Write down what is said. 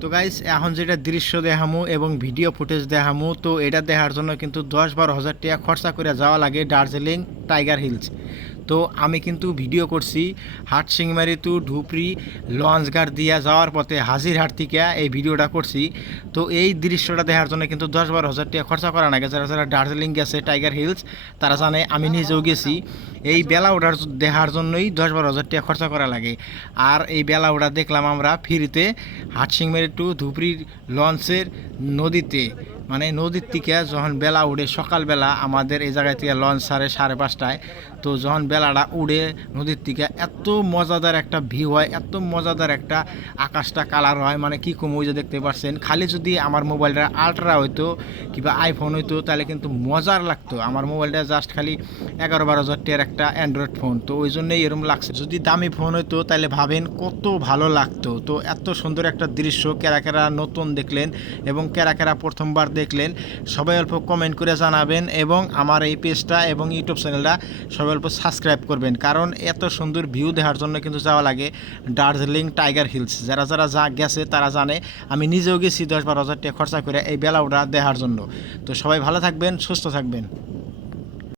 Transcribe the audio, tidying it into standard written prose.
তো গাইস এখন যেটা দৃশ্য দেখামু এবং ভিডিও ফুটেজ দেখামু, তো এটা দেখার জন্য কিন্তু 10-12 হাজার টাকা খরচা করে যাওয়া লাগে দার্জিলিং টাইগার হিলস। তো আমি কিন্তু ভিডিও করছি হাটসিংমারি টু ধুপরি লঞ্চঘাট দিয়া যাওয়ার পথে হাজিরহাট থেকে এই ভিডিওটা করছি। তো এই দৃশ্যটা দেখার জন্য কিন্তু 10-12 হাজার টাকা খরচা করা লাগে। যারা যারা দার্জিলিং গেছে টাইগার হিলস তারা জানে, আমি নিজেও গেছি। এই বেলা ওঠার দেখার জন্যই 10-12 হাজার টাকা খরচা করা লাগে। আর এই বেলা ওঠা দেখলাম আমরা ফ্রিতে হাটসিংমারি টু ধুপরি লঞ্চের নদীতে, মানে নদীর থেকে যখন বেলা উঠে সকালবেলা আমাদের এই জায়গায় থেকে লঞ্চ ছাড়ে 5:30টায়। তো যখন বেলাটা উড়ে নদীর থেকে এত মজাদার একটা ভিউ হয়, এত মজাদার একটা আকাশটা কালার হয়, মানে কি কম, ওই যে দেখতে পাচ্ছেন। খালি যদি আমার মোবাইলটা আলট্রা হইতো কিংবা আইফোন হইতো তাহলে কিন্তু মজার লাগতো। আমার মোবাইলটা জাস্ট খালি 11-12 হাজার টাকার একটা অ্যান্ড্রয়েড ফোন, তো ওই জন্যই এরকম লাগছে। যদি দামি ফোন হইতো তাহলে ভাবেন কত ভালো লাগতো। তো এত সুন্দর একটা দৃশ্য কারা কারা নতুন দেখলেন এবং কারা কারা প্রথমবার দেখলেন সবাই অল্প কমেন্ট করে জানাবেন, এবং আমার এই পেজটা এবং ইউটিউব চ্যানেলটা সবাই অল্প সাবস্ক্রাইব করবেন, কারণ এত সুন্দর ভিউ দেখার জন্য কিন্তু যাওয়া লাগে দার্জিলিং টাইগার হিলস। যারা যারা গেছে তারা জানে, আমি নিজেও গেছি 10-12 হাজার টাকা খরচা করে এই বেলা ওটা দেখার জন্য। তো সবাই ভালো থাকবেন, সুস্থ থাকবেন।